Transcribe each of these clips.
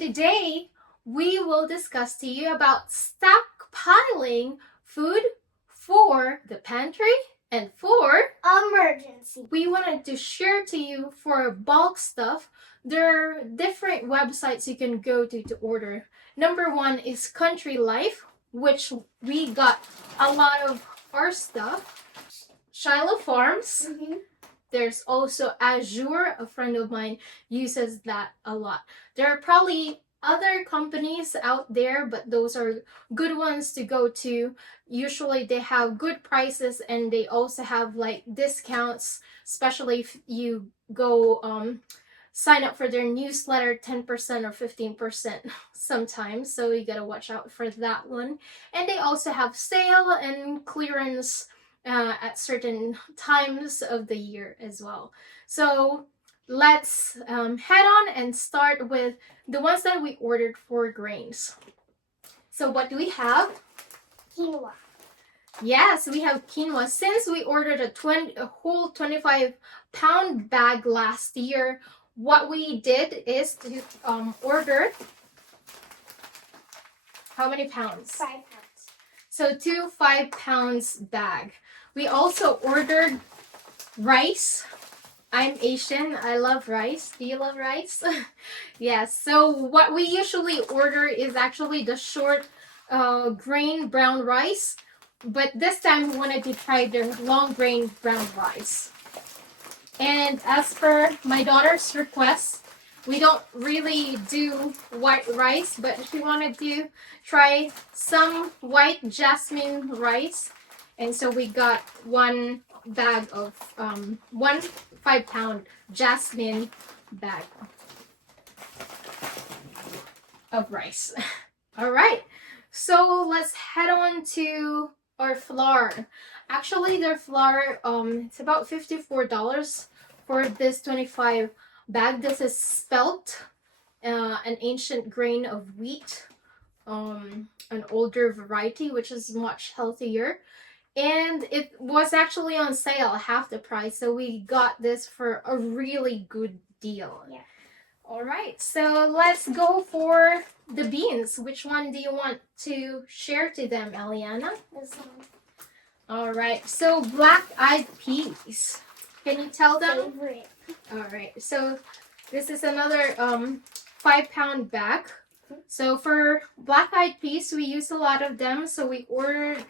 today we will discuss to you about stockpiling food for the pantry and for emergency. we wanted to share to you for bulk stuff. There are different websites you can go to order. Number one is Country Life, which we got a lot of our stuff. Shiloh Farms. There's also Azure. A friend of mine uses that a lot. There are probably other companies out there, but those are good ones to go to. Usually they have good prices and they also have like discounts, especially if you go sign up for their newsletter, 10% or 15% sometimes, so you gotta watch out for that one. And they also have sale and clearance at certain times of the year as well. So let's head on and start with the ones that we ordered for grains. So what do we have? Quinoa. Yes, we have quinoa. Since we ordered a whole 25-pound bag last year, what we did is to order how many pounds? 5 pounds. So 2 5-pounds bag. We also ordered rice. I'm Asian. I love rice. Do you love rice? Yes. So what we usually order is actually the short grain brown rice. But this time we wanted to try the long grain brown rice. And as per my daughter's request, we don't really do white rice, but she wanted to try some white jasmine rice. And so we got one bag of, 1 5-pound jasmine bag of rice. All right, so let's head on to our flour. Actually, their flour, it's about $54 for this 25 bag. This is spelt, an ancient grain of wheat, an older variety, which is much healthier. And it was actually on sale, half the price. So we got this for a really good deal. Yeah. All right, so let's go for the beans. Which one do you want to share to them, Eliana? This one. All right, so black-eyed peas. Can you tell them? Favorite. All right, so this is another 5-pound bag. So for black-eyed peas, we use a lot of them. So we ordered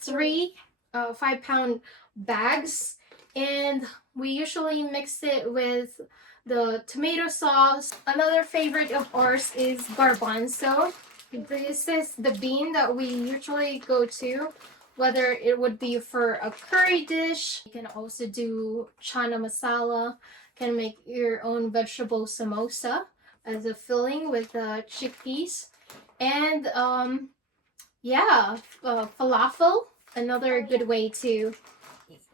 3 5-pound bags, and we usually mix it with the tomato sauce. Another favorite of ours is garbanzo. This is the bean that we usually go to, whether it would be for a curry dish. You can also do chana masala. You can make your own vegetable samosa as a filling with chickpeas. And falafel, another good way to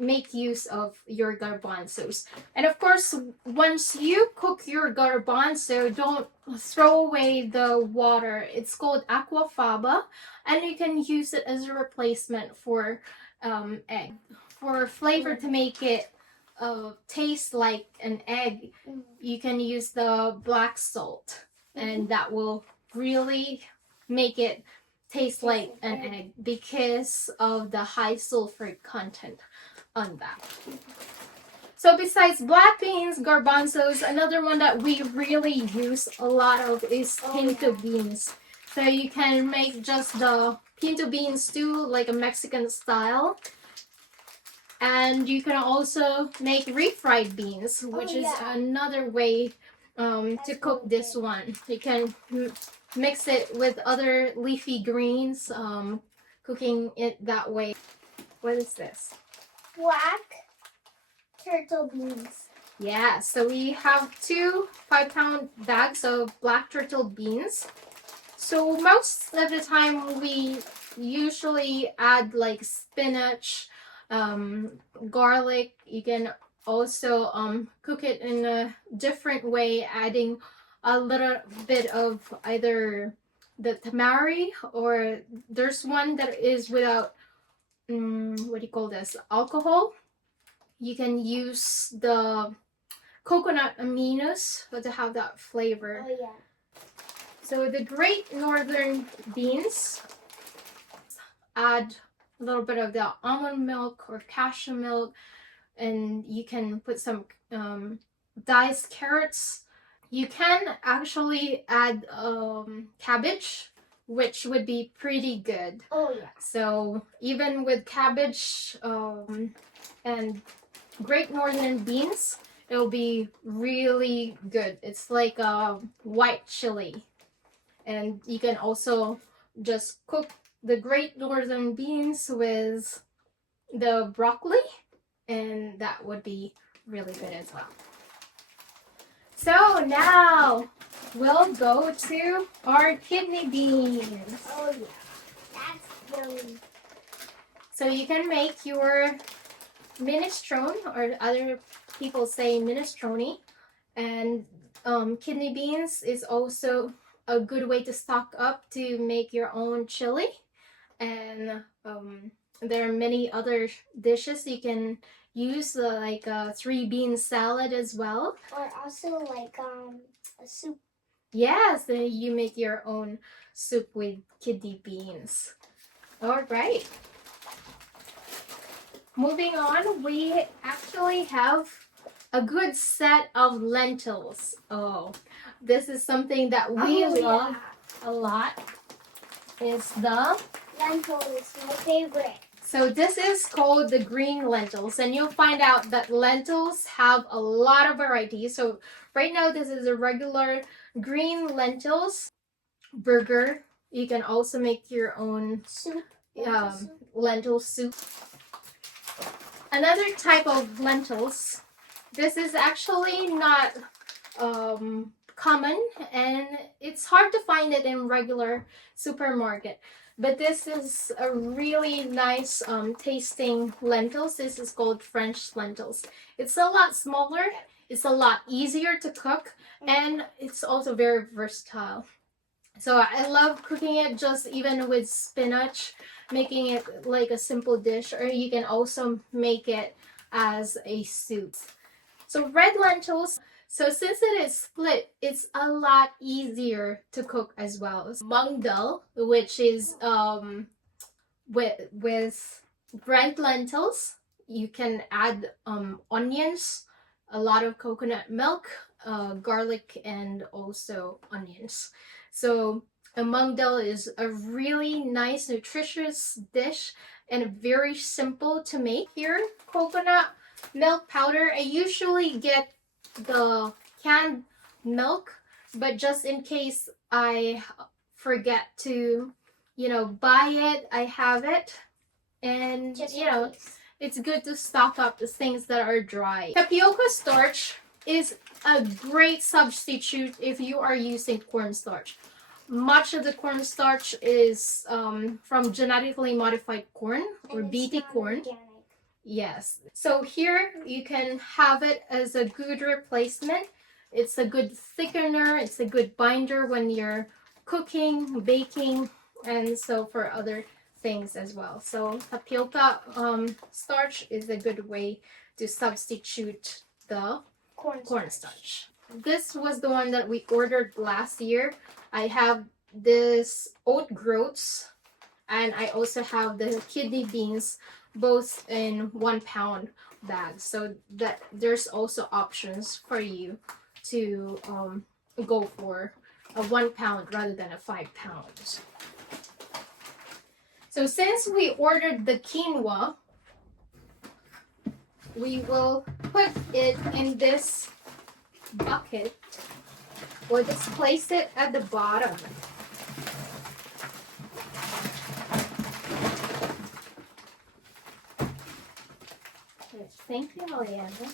make use of your garbanzos. And of course, once you cook your garbanzo, don't throw away the water. It's called aquafaba, and you can use it as a replacement for egg. For flavor to make it taste like an egg, you can use the black salt, and that will really make it taste like an egg because of the high sulfur content on that. So besides black beans, garbanzos, another one that we really use a lot of is pinto beans. So you can make just the pinto bean stew like a Mexican style. And you can also make refried beans, which is another way to cook this one. You can mix it with other leafy greens, cooking it that way. What is this? Black turtle beans. Yeah, so we have 2 5-pound bags of black turtle beans. So most of the time we usually add like spinach, garlic. You can also cook it in a different way, adding a little bit of either the tamari, or there's one that is without what do you call this, alcohol. You can use the coconut aminos to have that flavor. Oh yeah. So the Great Northern beans, add a little bit of the almond milk or cashew milk, and you can put some diced carrots. You can actually add cabbage, which would be pretty good. Oh yeah. So even with cabbage and Great Northern beans, it'll be really good. It's like a white chili. And you can also just cook the Great Northern beans with the broccoli, and that would be really good as well. So now we'll go to our kidney beans. Oh yeah. That's yummy. So you can make your minestrone, or other people say minestrone, and kidney beans is also a good way to stock up to make your own chili. And there are many other dishes you can use, like a 3-bean salad as well. Or also like a soup. Yes, then you make your own soup with kidney beans. All right. Moving on, we actually have a good set of lentils. Oh, this is something that we love a lot. It's the lentils, my favorite. So this is called the green lentils, and you'll find out that lentils have a lot of varieties. So right now this is a regular green lentils burger. You can also make your own Soup. lentil soup. Another type of lentils. This is actually not common, and it's hard to find it in regular supermarket. But this is a really nice tasting lentils. This is called French lentils. It's a lot smaller, it's a lot easier to cook, and it's also very versatile. So I love cooking it just even with spinach, making it like a simple dish, or you can also make it as a soup. So red lentils, so since it is split, it's a lot easier to cook as well. Mung dal, which is with red lentils, you can add onions, a lot of coconut milk, garlic, and also onions. So a mung dal is a really nice, nutritious dish and very simple to make. Here, coconut milk powder. I usually get the canned milk, but just in case I forget to, buy it, I have it. And, it's good to stock up the things that are dry. Tapioca starch is a great substitute if you are using cornstarch. Much of the cornstarch is from genetically modified corn or BT corn. Organic. Yes. So here you can have it as a good replacement. It's a good thickener. It's a good binder when you're cooking, baking, and so for other things as well. So tapioca starch is a good way to substitute the cornstarch. This was the one that we ordered last year. I have this oat groats, and I also have the kidney beans, both in 1 pound bags, so that there's also options for you to go for a 1 pound rather than a 5 pounds. So since we ordered the quinoa, we will put it in this bucket, or just place it at the bottom. Thank you, Alejandra.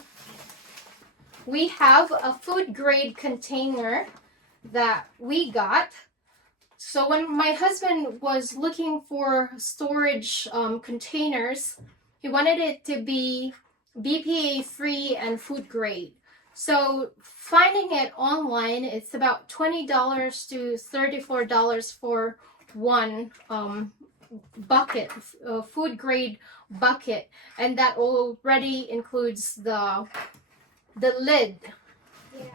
We have a food grade container that we got. So when my husband was looking for storage containers, he wanted it to be BPA free and food grade. So finding it online, it's about $20 to $34 for one bucket, food grade bucket, and that already includes the lid. Yeah.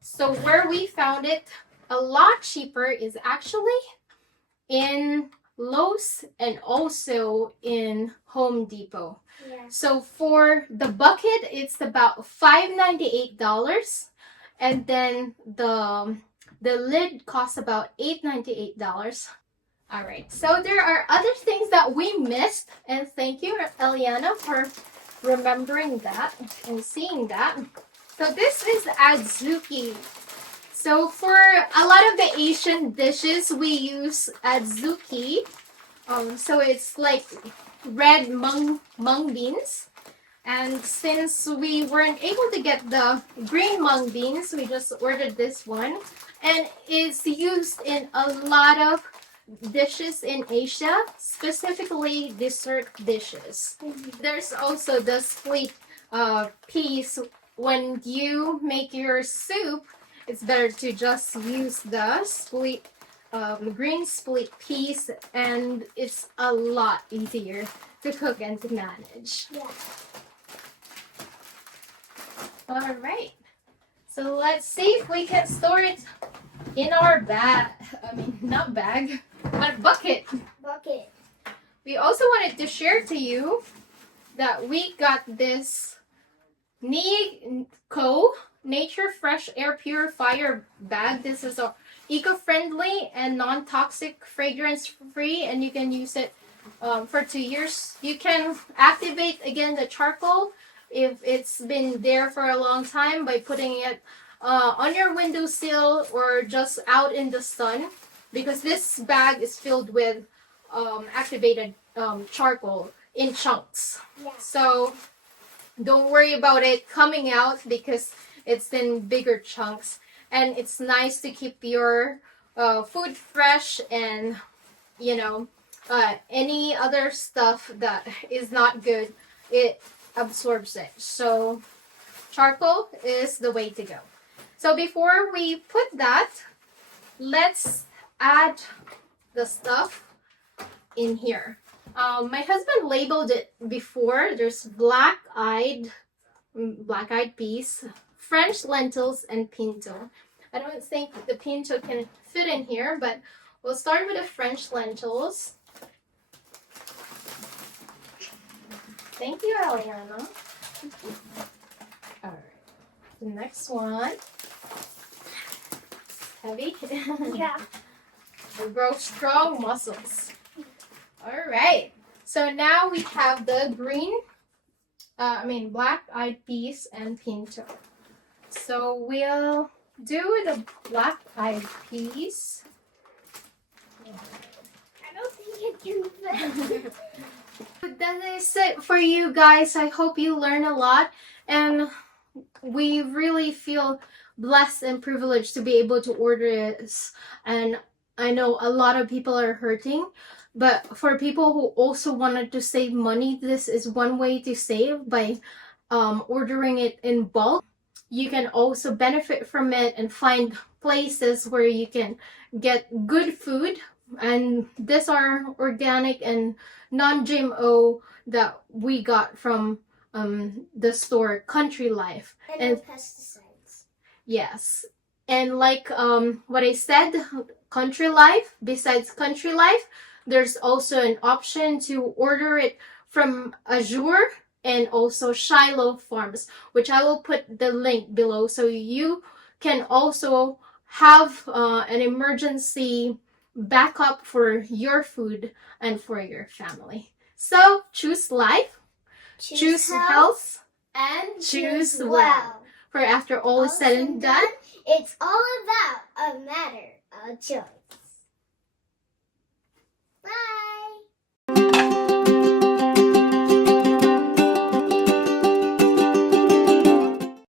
So where we found it, a lot cheaper is actually in Lowe's and also in Home Depot. Yeah. So for the bucket, it's about $5.98, and then the lid costs about $8.98. All right. So there are other things that we missed, and thank you, Eliana, for remembering that and seeing that. So this is adzuki. So for a lot of the Asian dishes, we use adzuki. So it's like red mung beans. And since we weren't able to get the green mung beans, we just ordered this one. And it's used in a lot of dishes in Asia, specifically dessert dishes. There's also the split piece. When you make your soup, it's better to just use the split green split piece, and it's a lot easier to cook and to manage. Yeah. All right, so let's see if we can store it in our bag. I mean, not bag, but bucket. Bucket. We also wanted to share to you that we got this Nico Nature Fresh Air Purifier bag. This is a eco-friendly and non-toxic, fragrance-free, and you can use it for 2 years. You can activate again the charcoal if it's been there for a long time by putting it on your windowsill or just out in the sun, because this bag is filled with activated charcoal in chunks. Yeah. So don't worry about it coming out because it's in bigger chunks, and it's nice to keep your food fresh, and you know any other stuff that is not good, it absorbs it. So charcoal is the way to go. So before we put that, let's add the stuff in here. My husband labeled it before. There's black-eyed peas, French lentils, and pinto. I don't think the pinto can fit in here, but we'll start with the French lentils. Thank you, Eliana. All right, the next one. Heavy. Yeah. Will grow strong muscles. All right. So now we have the black-eyed peas and pinto. So we'll do the black-eyed peas. I don't think it can fit. That is it for you guys. I hope you learn a lot, and we really feel blessed and privileged to be able to order this. And I know a lot of people are hurting, but for people who also wanted to save money, this is one way to save by ordering it in bulk. You can also benefit from it and find places where you can get good food, and these are organic and non-GMO that we got from the store Country Life. And no pesticides. Yes, and like what I said, Country Life, besides Country Life, there's also an option to order it from Azure and also Shiloh Farms, which I will put the link below, so you can also have an emergency backup for your food and for your family. So choose life, choose health, and choose well. For after all is said and done, it's all about a matter of choice.